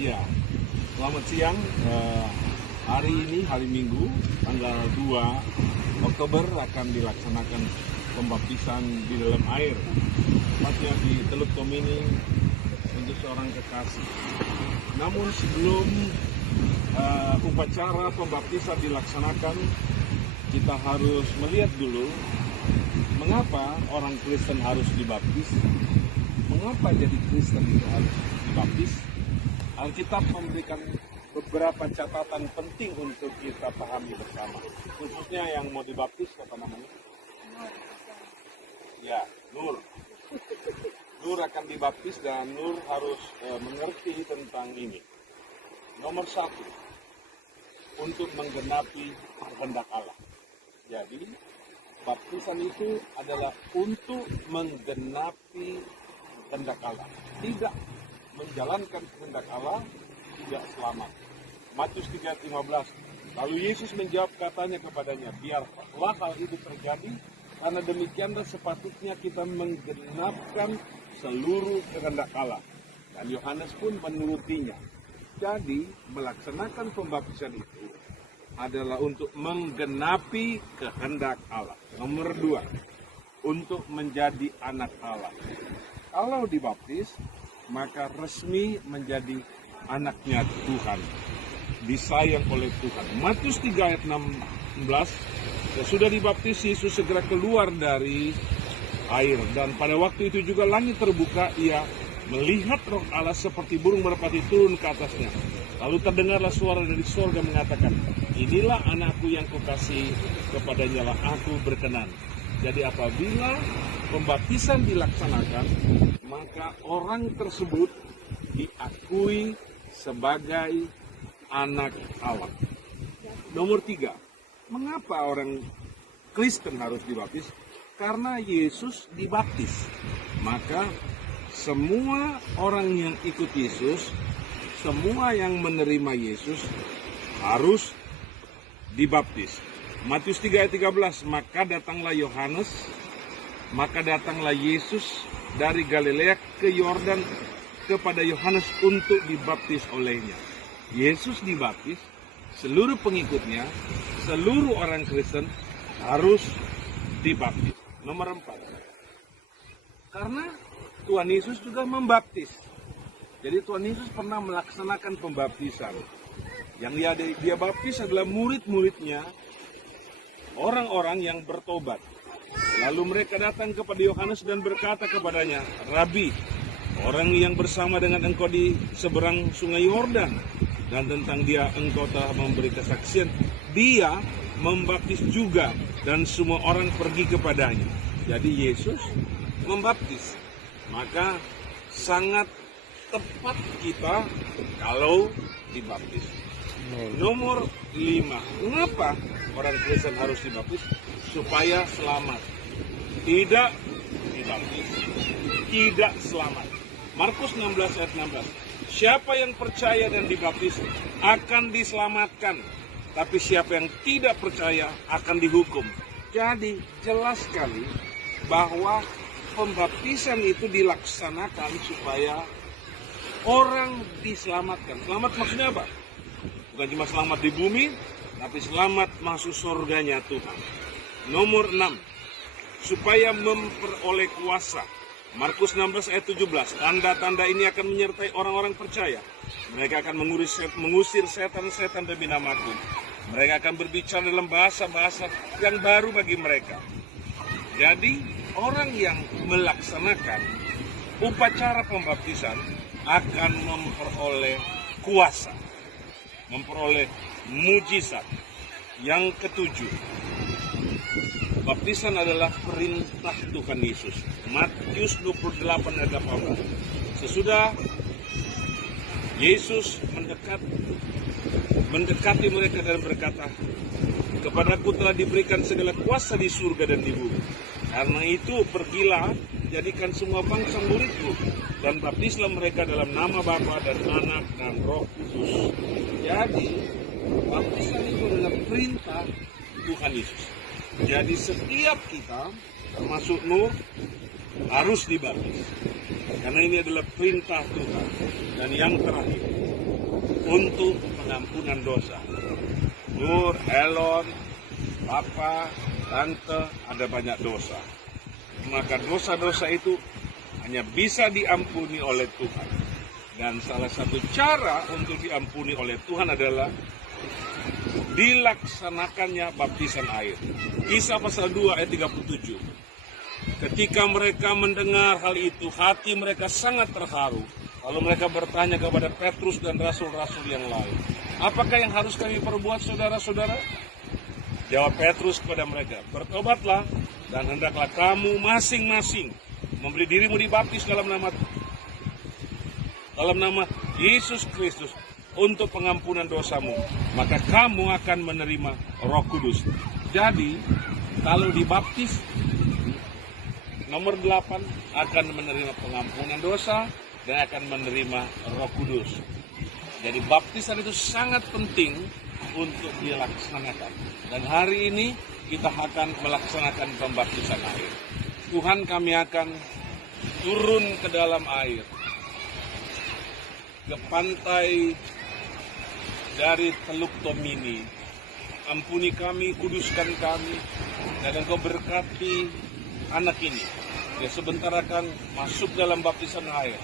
Ya, selamat siang. Hari ini, hari Minggu, tanggal 2 Oktober akan dilaksanakan pembaptisan di dalam air. Tepatnya di Teluk Tomini untuk seorang kekasih. Namun sebelum upacara pembaptisan dilaksanakan, kita harus melihat dulu mengapa orang Kristen harus dibaptis. Mengapa jadi Kristen itu harus dibaptis? Alkitab memberikan beberapa catatan penting untuk kita pahami bersama. Khususnya yang mau dibaptis, apa namanya? Ya, Nur. Nur akan dibaptis dan Nur harus mengerti tentang ini. Nomor 1, untuk menggenapi kehendak Allah. Jadi, baptisan itu adalah untuk menggenapi kehendak Allah. Tidak menjalankan kehendak Allah, tidak selamat. Matius 3:15. Lalu Yesus menjawab, katanya kepadanya, biarlah hal itu terjadi, karena demikianlah sepatutnya kita menggenapkan seluruh kehendak Allah. Dan Yohanes pun menurutinya. Jadi, melaksanakan pembaptisan itu adalah untuk menggenapi kehendak Allah. Nomor 2, untuk menjadi anak Allah. Kalau dibaptis, maka resmi menjadi anaknya Tuhan, disayang oleh Tuhan. Matius 3 ayat 16, sudah dibaptis, Yesus segera keluar dari air. Dan pada waktu itu juga langit terbuka, ia melihat Roh Allah seperti burung merpati turun ke atasnya. Lalu terdengarlah suara dari sorga mengatakan, inilah anakku yang kukasihi, kepadanya lah aku berkenan. Jadi apabila pembaptisan dilaksanakan, maka orang tersebut diakui sebagai anak Allah. Nomor 3, mengapa orang Kristen harus dibaptis? Karena Yesus dibaptis. Maka semua orang yang ikut Yesus, semua yang menerima Yesus harus dibaptis. Matius 3 ayat 13, maka datanglah Yesus dari Galilea ke Yordan kepada Yohanes untuk dibaptis olehnya. Yesus dibaptis, seluruh pengikutnya, seluruh orang Kristen harus dibaptis. Nomor 4, karena Tuhan Yesus juga membaptis. Jadi Tuhan Yesus pernah melaksanakan pembaptisan. Yang dia baptis adalah murid-muridnya, orang-orang yang bertobat. Lalu mereka datang kepada Yohanes dan berkata kepadanya, Rabi, orang yang bersama dengan engkau di seberang sungai Yordan, dan tentang dia engkau telah memberi kesaksian, dia membaptis juga, dan semua orang pergi kepadanya. Jadi Yesus membaptis. Maka sangat tepat kita kalau dibaptis. Nomor 5, mengapa orang Kristen harus dibaptis? Supaya selamat. Tidak dibaptis, tidak selamat. Markus 16 ayat 16. Siapa yang percaya dan dibaptis akan diselamatkan, tapi siapa yang tidak percaya akan dihukum. Jadi jelas sekali bahwa pembaptisan itu dilaksanakan supaya orang diselamatkan. Selamat maksudnya apa? Bukan cuma selamat di bumi, tapi selamat masuk surganya Tuhan. Nomor 6, supaya memperoleh kuasa. Markus 16 ayat 17, tanda-tanda ini akan menyertai orang-orang percaya. Mereka akan mengusir setan-setan demi namaku. Mereka akan berbicara dalam bahasa-bahasa yang baru bagi mereka. Jadi, orang yang melaksanakan upacara pembaptisan akan memperoleh kuasa, memperoleh mujizat. Yang ketujuh, baptisan adalah perintah Tuhan Yesus. Matius 28 ayat 18. Sesudah Yesus mendekati mereka dan berkata, kepadaku telah diberikan segala kuasa di surga dan di bumi. Karena itu pergilah, jadikan semua bangsa muridku, dan baptislah mereka dalam nama Bapa dan Anak dan Roh Kudus. Jadi baptisan itu adalah perintah Tuhan Yesus. Jadi setiap kita, termasuk Nur, harus dibaptis. Karena ini adalah perintah Tuhan. Dan yang terakhir, untuk pengampunan dosa. Nur, Elon, Papa, Tante, ada banyak dosa. Maka dosa-dosa itu hanya bisa diampuni oleh Tuhan. Dan salah satu cara untuk diampuni oleh Tuhan adalah dilaksanakannya baptisan air. Kisah pasal 2 ayat 37. Ketika mereka mendengar hal itu, hati mereka sangat terharu. Lalu mereka bertanya kepada Petrus dan rasul-rasul yang lain, apakah yang harus kami perbuat, saudara-saudara? Jawab Petrus kepada mereka, bertobatlah dan hendaklah kamu masing-masing memberi dirimu dibaptis dalam nama Yesus Kristus untuk pengampunan dosamu, maka kamu akan menerima Roh Kudus. Jadi, kalau dibaptis, nomor 8 akan menerima pengampunan dosa dan akan menerima Roh Kudus. Jadi baptisan itu sangat penting untuk dilaksanakan. Dan hari ini kita akan melaksanakan pembaptisan air. Tuhan, kami akan turun ke dalam air, ke pantai dari Teluk Tomini. Ampuni kami, kuduskan kami, dan Engkau berkati anak ini. Dia sebentar akan masuk dalam baptisan air,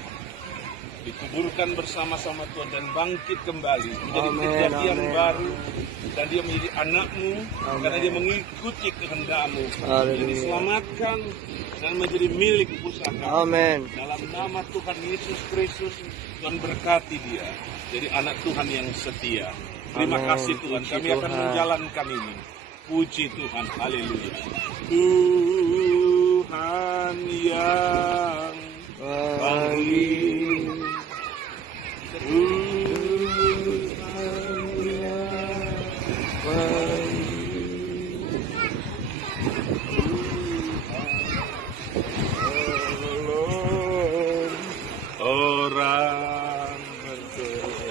dikuburkan bersama-sama Tuhan dan bangkit kembali menjadi kejadian baru, dan dia menjadi anakmu karena dia mengikuti kehendak-Mu. Dia diselamatkan dan menjadi milik pusaka. Amin. Dalam nama Tuhan Yesus Kristus, Tuhan berkati dia jadi anak Tuhan yang setia. Terima kasih Tuhan, kami akan menjalankan ini. Puji Tuhan, haleluya. Tuhan yang baik, Tuhan yang baik, tolong orang berdosa.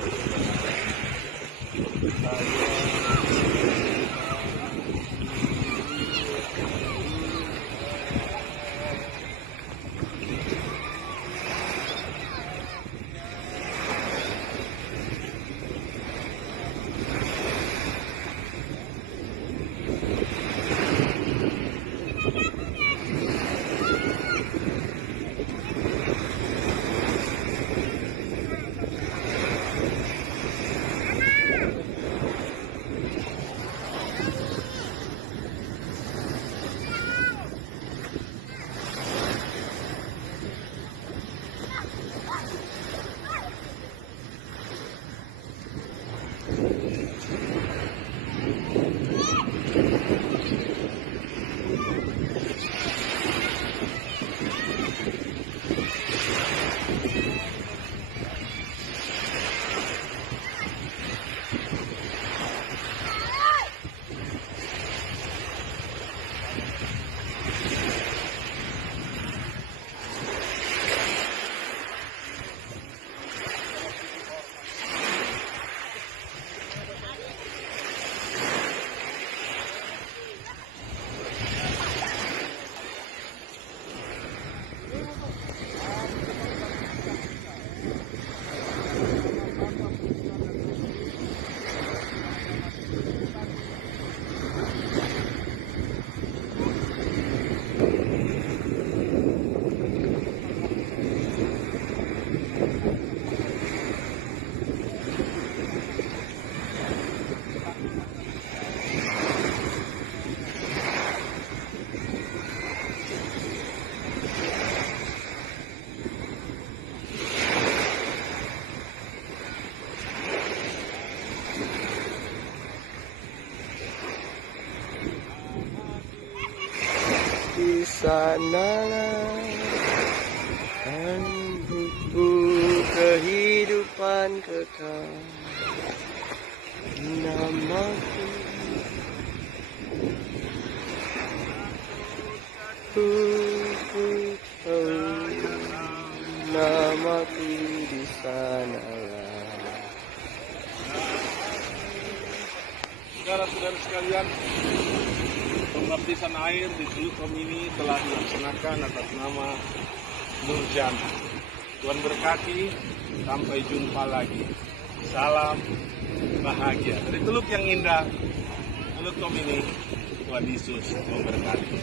Di sanalah buku kehidupan kekal, namaku namaku di sanalah. Saudara-saudara sekalian, pembaptisan air di Teluk Tomini telah dilaksanakan atas nama Nurjana. Tuhan berkati, sampai jumpa lagi. Salam bahagia. Dari Teluk yang indah, Teluk Tomini, Tuhan Yesus memberkati.